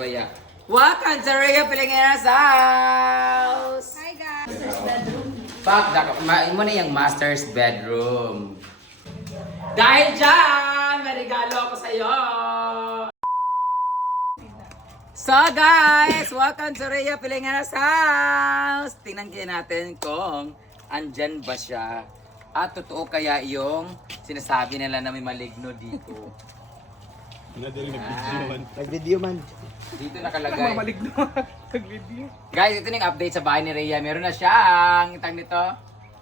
Welcome to Rhea Pilingeras house! Hi guys! Master's bedroom. Mo na yung master's bedroom. Dahil dyan, may regalo ako sa'yo! So guys, welcome to Rhea Pilingeras house! Tingnan natin kung andyan ba siya. At totoo kaya yung sinasabi nila na may maligno dito. Nag-video man. Dito nakalagay. Maligno. Nag-video. Guys, ito na yung update sa bahay ni Rhea. Meron na siyang itang nito.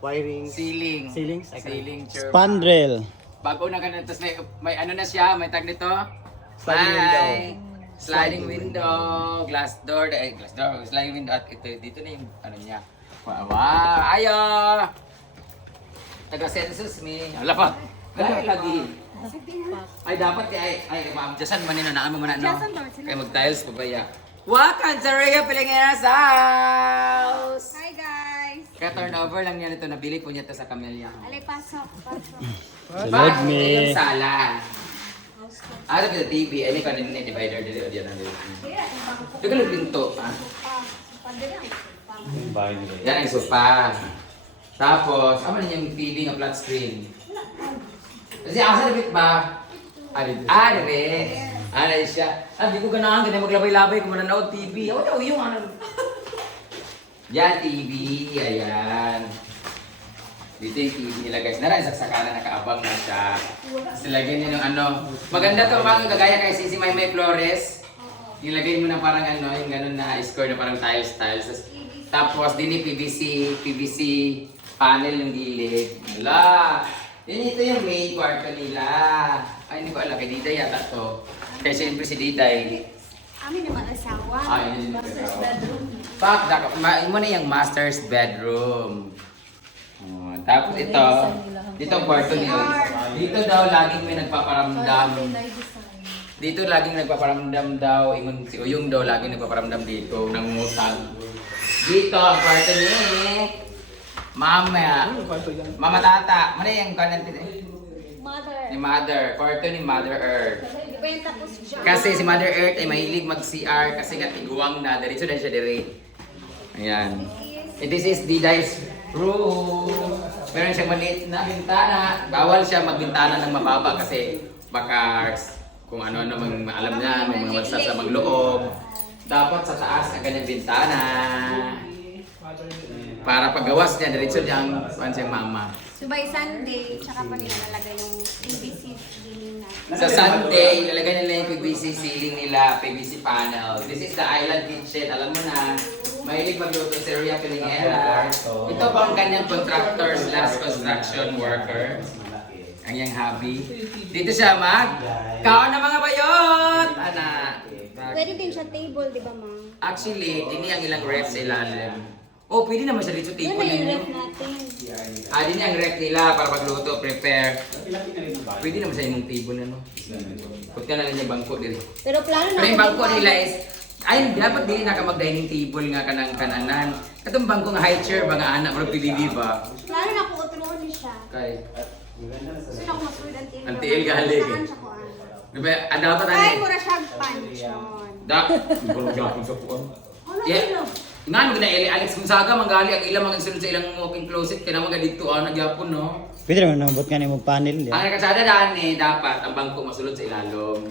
Wiring. Ceiling. Ceiling? Ceiling chair. Spandrel. Bago na ganun. Tapos may ano na siya. May tag nito. Sliding window. Sliding window. Glass door. Glass door. Sliding window. At ito, dito na yung ano niya. Wow. Ayo! Taga-census me. Wala pa. Lagi. Ay, dapat ay ma'am, Jason man nino, naan mo man no. Kaya mag-tiles pa ba ya? Welcome to Rhea Pilingeras house! Hi guys! Kaya turnover lang niya ito, nabili po niya ito sa Camellia. Alay, pasok. Sunod Ito yung mi. sala. Ano kita TV? Ay, ko din divider dito diyan ang dito. Ito ka lang pinto, ha? Yan ang sofa. Tapos, ano na yung TV ng flat screen? Kasi asa na bit ba? Dire. Ano siya? Di ko ganahan, ganyan maglabay-labay kung mananood TV. Ano yung ano? Yan, TV. Ayan. Dito yung TV nila guys. Nara, saksakana nakaabang na siya. Tapos lagyan niya ng ano. Maganda to mga kagaya kay Sisi Maymay Flores. Nilagay mo na parang ano, yung ganun na score na parang tiles. Tapos din yung PVC panel yung gilid. Wala. Yan ito yung main kwarto nila. Ay, hindi ko alam. Kay Diday yata to. Kaya siyempre si Diday. Amin naman asawa. Ay, Master's bedroom. Mo na yung master's bedroom. Oh, tapos ito, dito ang kwarto niyo. Dito daw laging may nagpaparamdam. Dito laging nagpaparamdam daw. Si Uyong daw laging nagpaparamdam dito. Nangungutang. Dito ang kwarto niya. Mama Tata. Ano yung kanan dito? Mother. Ni Mother. Kwarto ni Mother Earth. Di ba yung tapos dyan? Kasi si Mother Earth ay mahilig mag-CR kasi nga tiguang na. Diretso na siya dire. Ayan. And this is Diday's room. Meron siyang maliit na bintana. Bawal siya magbintana ng mababa kasi baka kung ano-ano alam niya, may mga magsasamang loob. Dapat sa taas ang kanyang bintana. Para paggawas niya, diretso niyang siyang mama. So by Sunday, tsaka pa nila nalagay yung PVC ceiling natin. Sa Sunday, ilalagay nila yung PVC ceiling nila, PVC panel. This is the island kitchen. Alam mo na, mahilig magluto si Rhea Pilingeras. Ito pa ang kanyang contractor slash construction worker. Ang iyang hobby. Dito siya kaon na mga bayot! Anak. Pwede din siya table, di ba ma'am? Actually, ini ang ilang ref sa ilalim. Oh, pwede naman siya dito Yan table na yung ninyo. ref natin. Din ang ref nila para pagluto, prepare. Pwede naman sa inyong table na no. Putya na lang yung bangko dito. Pero plano na Pero yung bangko nila is, ay dapat din naka mag-dining table nga kanang kananan. Katong bangko nga high chair, mga anak, pero pili ba? Plano na ko uturuan ni siya. Kay, Gusto na ko masulit ang table. Ang tiil galing. Saan siya ko ano? diba, dapat Kaya ano mo na siya pansyon. bulog yapon sa puwan. Ano Yeah. sino? Nga, maganda Alex Gonzaga, manggali ang ilang mga sunod sa ilang walk-in closet, kaya naman dito, nagyapon, no? Pwede naman nabot nga ni mo panel. Ang nakasada daan dapat ang bangko masulod sa ilalong.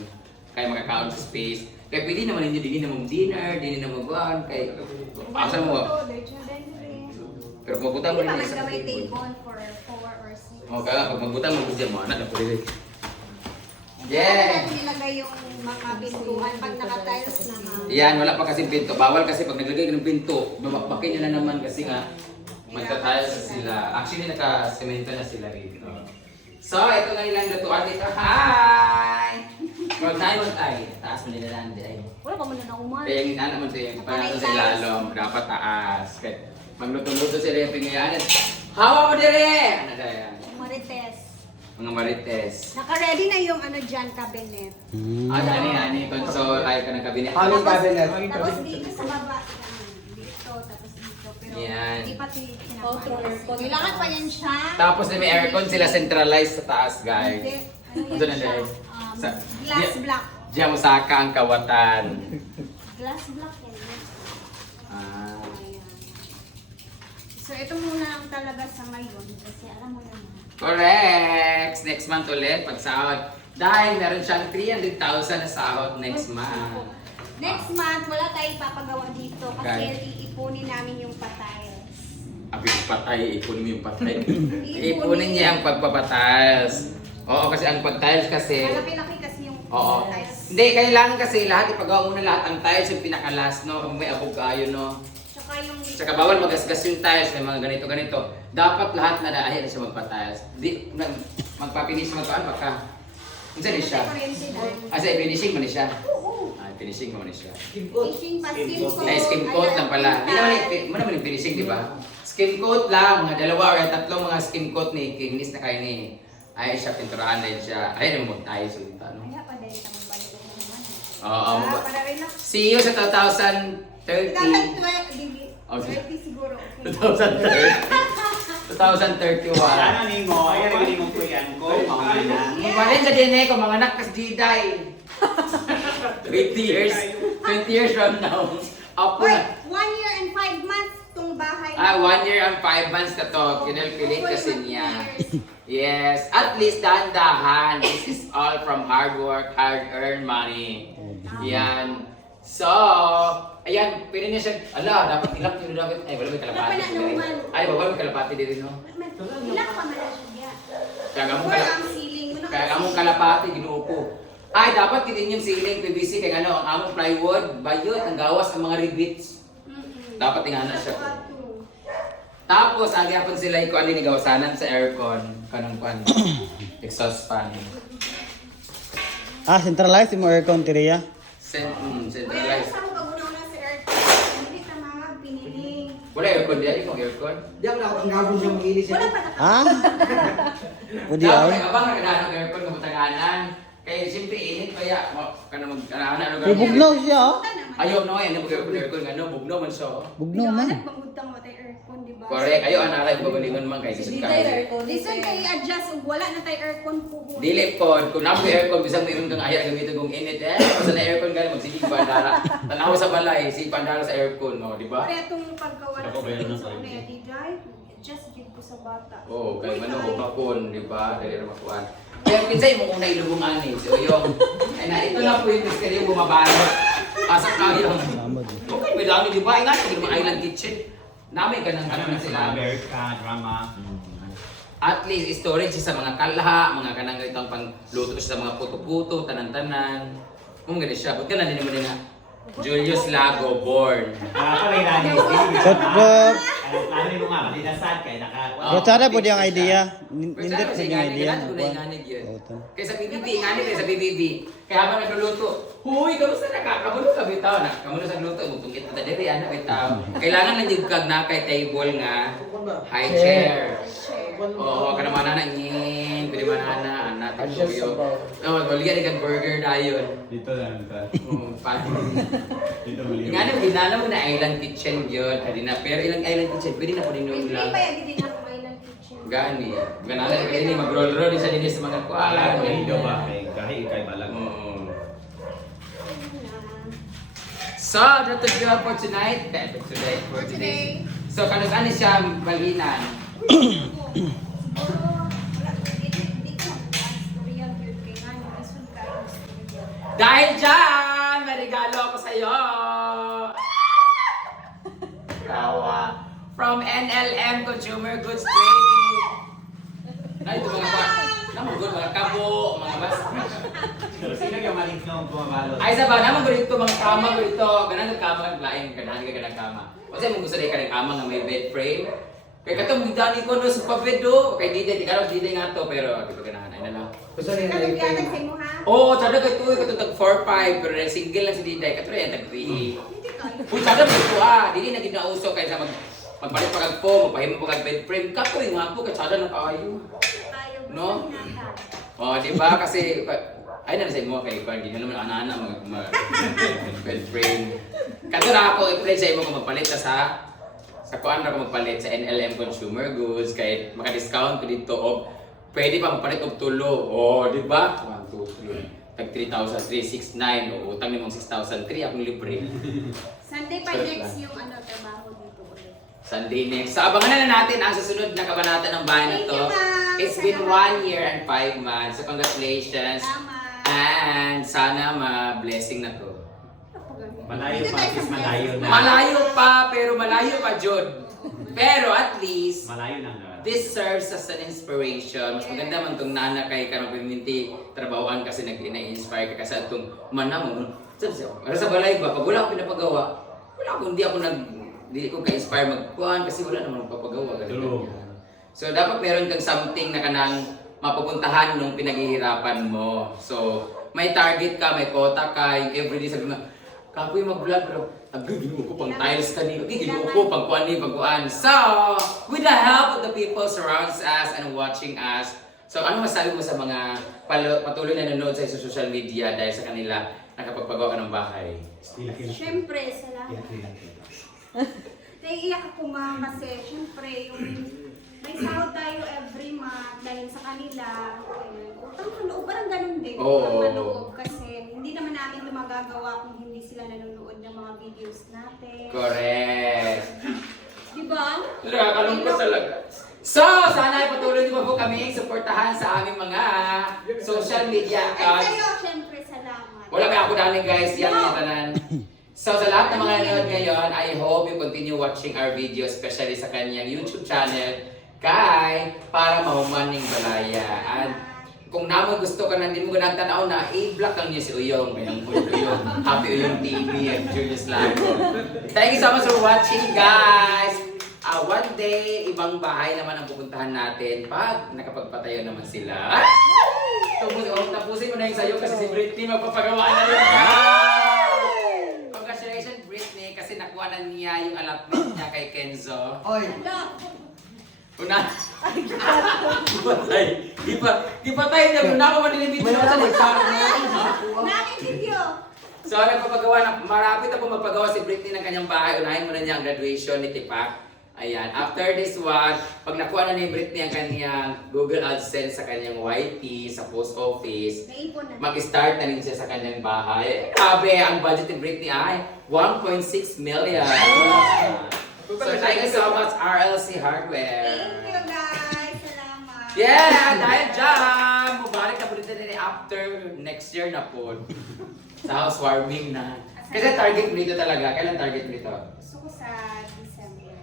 Kaya makakaon sa space. Kaya pwede naman ninyo din na mag-dinner, din na mag-buwan, kaya asa mo. Pero magbutang mo Hindi rin pa sa magkamay table. table for 4 or 6. O kaya pag magbutang mo dyan mo, anak na po rin. Kaya Yeah! natin nilagay yung mga pintuan pag naka-tiles na ha. Yan, wala pa kasi pinto. Bawal kasi pag naglagay ng pinto, babakbakin nyo na naman kasi nga magta-tiles na sila. Actually, naka-semento na sila rito. So, ito na ilang lutuan dito. Hi! Mag-tayo. Taas mo nila lang din. Wala pa muna na uman. Kaya yung ina naman siya, parang sa ilalong, dapat taas. Kaya magluto-luto si Rhea Pilingeras. Hawa mo dire! Ano na yan? Marites. Mga marites. Naka-ready na yung ano dyan, cabinet. Ani, console, ay ka ng kabinet. Family cabinet. Tapos dito sa baba. Dito, tapos dito. Pero Yan. hindi pa pinapayos. Kailangan pa yan siya. Tapos may aircon sila centralized sa taas, guys. Hindi. Ano Ito yan na siya? dahil. Glass block. Diyan mo saka ang kawatan. Glass block yan. Ah. Ayan. So, ito muna ang talaga sa ngayon. Kasi alam mo naman. Correct! Next month ulit, pag sahod. Dahil meron siyang 300,000 na sahod next month. Next month, wala tayong papagawa dito. Kasi Okay. iipunin namin yung patay. Abi, patay, ipunin mo yung patay. Ipunin. Ipunin niya ang pagpapatiles. Oo, kasi ang pag-tiles kasi... Malaki-laki kasi yung Oo. tiles. Hindi, kailangan kasi lahat ipagawa muna lahat ang tiles yung pinakalas, no? Kung may abog kayo, no? Tsaka yung... Tsaka bawal magasgas yung tiles, may mga ganito-ganito. Dapat lahat na dahil siya magpa-tiles. Di, magpa-finish magpaan baka. Unsa ni siya? Asa finishing mo ni siya? Oo. Ah, finishing mo ni siya. Fishing pa, skin coat. Ay, skim coat lang pala. Di naman mo naman yung finishing, di ba? Skim coat lang, mga dalawa or tatlong mga skim coat ni kinis na kayo ni. Ay, siya pinturahan din siya. Ay, naman mag-tiles ulit, ano? Kaya pa dahil kami balik naman. Oo. Para relax. See you sa 2030. Dapat 30 siguro. Okay. 2031. Sana ni mo, ay rin mo kuyan ko, mauna. Magpalin sa DNA ko, mga anak kas Diday. 20 years. 20 years from now. Apo Wait, na. 1 year and 5 months tong bahay. 1 year and 5 months na to. Kinalculate kasi niya. Yes. At least dahan-dahan. This is all from hard work, hard-earned money. Yan. So, ayan, pwede niya siya, dapat ilak nyo dapat, ay, wala may kalapati. Wala pa na naman. Ay, wala may kalapati din, no? Ilang pa man siya. Kaya nga mong Or ang ceiling. Kaya among kalapati, ginuupo. Ay, dapat din yung ceiling PVC kay ano, ang among plywood, bayot, ang gawas ng mga rivets. Dapat tingana siya. Tapos, agapon sila iko ani ni gawasanan sa aircon, kanang pan, exhaust fan. Centralized mo aircon, Tiria. Centralized. Sa mga una sa aircon, hindi na mga piniling. Wala aircon diya, ikong aircon. Diyan na ako ngabon siya mag-ilis. Wala pa na. Ah? Pwede Dapat ay. abang nagdaan ng aircon ng butanganan. Kaya siyempre init kaya kana ano Pero bugnaw siya, oh. Ayaw no, yan ang aircon nga no, bugnaw man siya. Bugnaw man. Pangutang mo tayo aircon, di ba? Correct. Ayaw anaray babalingon man kay gisod ka. Listen kayo i-adjust ug wala na tayo aircon po. Dili pod, kung namoy aircon bisag mayroon kang ayaw gamiton kung init basta na aircon gali magsigig pandara. Tanaw sa balay, si pandara sa aircon mo, di ba? Kaya itong pagkawala sa una, di guys, just give ko sa bata. Oo, kay mano ko mapon, di ba? Dali ra makuan. Kaya pinsay mo una ilubong ani, so yung ay na ito na po yung misteryo bumabalot. Asa kayo. Samad. Okay, may dami di ba? Ingat, yung mga island kitchen. Namin ka ng ano na sila. America, drama. At least storage siya sa mga kalha, mga kanang itong pangluto siya sa mga puto-puto, tanan-tanan. Kung gano'n siya, ba't ka na din naman din na Julius Lago born. Kami rani. Ano mo nga, madinasad kay naka. Pero tsara po yung idea. Pero Nindot sana po kasi yung ingani idea. ka na, inganig yun. Oo, to. Kaya sa BBB, ingani kayo sa BBB. Kaya habang nagluluto, huy, kamusta na ka? Kamulo ka bitaw na. Kamulo sa luto, mutungkit na diri, anak bitaw. Kailangan lang yung kag na kay table nga, high chair. Oo, ka naman na ngin, pwede man na, anak, tuyo. Oo, baligyan kang burger na yun. Dito lang ka. Oo, pati. Dito muli. Nga na, ginana mo na island kitchen yun. Kadi na, pero ilang island kitchen, pwede na po rin yung Hindi lang. pa yan, hindi na ako island kitchen. Gani. Ganala na pwede ni mag-roll-roll din sa dinis sa mga kuala. Dito ba? Kay balag. Oo. So, that was all for tonight. For today. So, kanus-ani siya balinan. Siguro, wala, hindi ko mag-real weird kay nga, yung isod kayo. Dahil dyan, may regalo ako sa'yo. Kawa. From NLM Consumer Goods Trading. Ay, ito mga naman good, mga kabo, mga bas. Sino yung maling nung bumabalot? Ay, sa ba, naman ko dito, mga kama ko dito. Ganang nagkama, naglaing, ganahan ka ganang kama. Kasi mong gusto rin ka ng kama nga may bed frame. Kaya katong magdani ko no sa pabed do. Kay Dide, di ka lang Dide nga to, pero di ko ganahan. Ay na lang. Gusto niya Anong na kiyatag sa imo ha? Oo, tsada ka ito, katong tag 4-5, pero single lang si Dide. Katong yan, tag 3. Hindi kayo. Uy, tsada mo ito Dili na ginauso kaysa magpalit pa kag po, magpahimo pa kag bed frame. Kapoy nga po, kay tsada na kaayo. Ayaw, No? gusto niya. Oh, di ba? Kasi, ay na sa imo kay Kwan, di na naman ana-ana bed frame. Kato na ako, i-play sa imo kung magpalit ka sa kuan na ko magpalit sa NLM Consumer Goods kay maka-discount ko dito og pwede pa magpalit og tulo. Oh, di ba? 1, 2, 3. tag 3,369 o utang ni mong 6,003 akong libre. Sunday pa Search next lang. yung trabaho dito ulit. Sunday next. So abangan na natin ang susunod na kabanata ng bahay na Thank to. you, ma'am. It's been Salamat. 1 year and 5 months. So congratulations. Salamat. And sana ma-blessing na to. Malayo Dito pa, tayo sa is malayo na. Malayo pa, pero malayo pa, Jod. Pero at least, Malayo na nga. this serves as an inspiration. Mas maganda man itong nana kay karang community trabahoan kasi nag-inspire ka kasi itong manamon. Para sa balay ba, pag wala akong pinapagawa, hindi ko ka-inspire magkuhan kasi wala namang papagawa. True. So dapat meron kang something na kanang mapupuntahan nung pinaghihirapan mo. So may target ka, may quota ka, yung everyday sabi mo, kapoy mag-vlog bro. Ginuo ko pang tiles kanina. Ginuo ko pang kuan. So, with the help of the people surrounds us and watching us. So, ano masabi mo sa mga patuloy na nanonood sa social media dahil sa kanila nakapagpagawa ka ng bahay? Still kill. Siyempre, salamat. Naiiyak ako ma'am kasi siyempre yung may sahod tayo every month dahil sa kanila. Utang na loob, parang ganun din. Oo. Utang na loob kasi hindi naman namin ito magagawa kung hindi sila nanonood ng mga videos natin. Correct. Diba? Nakakalungkot talaga. So, sana ay patuloy niyo pa po kami suportahan sa aming mga social media At accounts. sa'yo, siyempre, salamat. Wala kaya ako dami guys, yan ang tanan. So sa lahat ng mga nanonood ngayon, I hope you continue watching our video, especially sa kanyang YouTube channel, kay para mahuman ng balaya. At kung naman gusto ka na, hindi mo ganang tanaw na, i-block lang niyo si Uyong. Mayang Uyong, Happy Uyong TV at Julius Lago. Thank you so much for watching guys! One day, ibang bahay naman ang pupuntahan natin pag nakapagpatayo naman sila. Tapusin mo na yung sayo kasi si Britney magpapagawa na rin. Congratulations Britney kasi nakuha na niya yung allotment niya kay Kenzo. Oy, Ano? Una. Di patay niya. Una ako manilibit may siya sa alam, nagsabi may niya. Namin video! So nagpapagawa na, marapit na po magpagawa si Britney ng kanyang bahay. Unahin muna niya ang graduation ni Tipak. Ayan, after this one, pag nakuha na ni Britney ang kanyang Google AdSense sa kanyang YT, sa post office, Naipon na. mag-start na rin siya sa kanyang bahay. Grabe, ang budget ni Britney ay 1.6 million. So thank you so much, RLC Hardware. Thank you guys! Salamat! Yeah, dahil dyan, mabalik na po dito din after next year na po. Sa housewarming na. Kasi target mo dito talaga. Kailan target mo dito? Gusto ko sa December.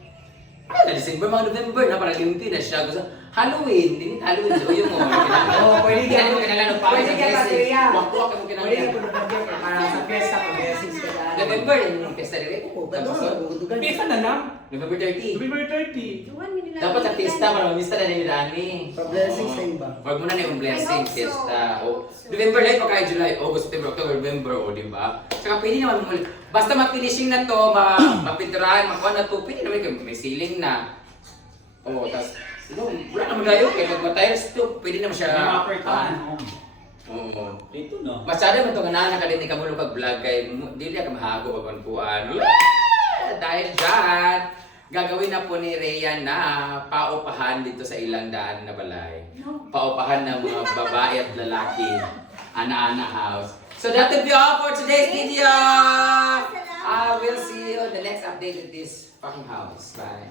Ay, na December, mga November na, parang limpi na siya. Gusto, Halloween, hindi Halloween. So, yung mo. Oo, pwede ka. Kinalang pa. Pwede ka, Patricia. Wakwak ka mo pwede kinalang. ko na sa fiesta ko, blessings ka dahil. November, yung pesta rin. Oo, ba't ako magudugan? Pisa na lang. November 30. November 30. Juan, may nilalagay Dapat sa ka pista, na. maramista na ni Dani. Pa-blessings sa iba. Huwag mo na na yung blessing, I hope so. fiesta. O, I hope so. November light pa kaya July, August, September, October, November, o, di ba? Tsaka pwede naman mo, basta ma-finishing na to, mapinturahan, makuha na to, pwede naman kayo, may ceiling na. O, tas, wala naman tayo, kaya pag ma-tires to, pwede naman siya. May mapertahan. Oo. Dito no. Masyado man itong anak ka din, di ka mo pag-vlog kay, di ka mahago pagpanpuan. Dahil dyan, gagawin na po ni Rhea na paupahan dito sa ilang daan na balay. Paupahan ng mga babae at lalaki. Ana-ana house. So that will be all for today's video. I will see you on the next update of this fucking house. Bye.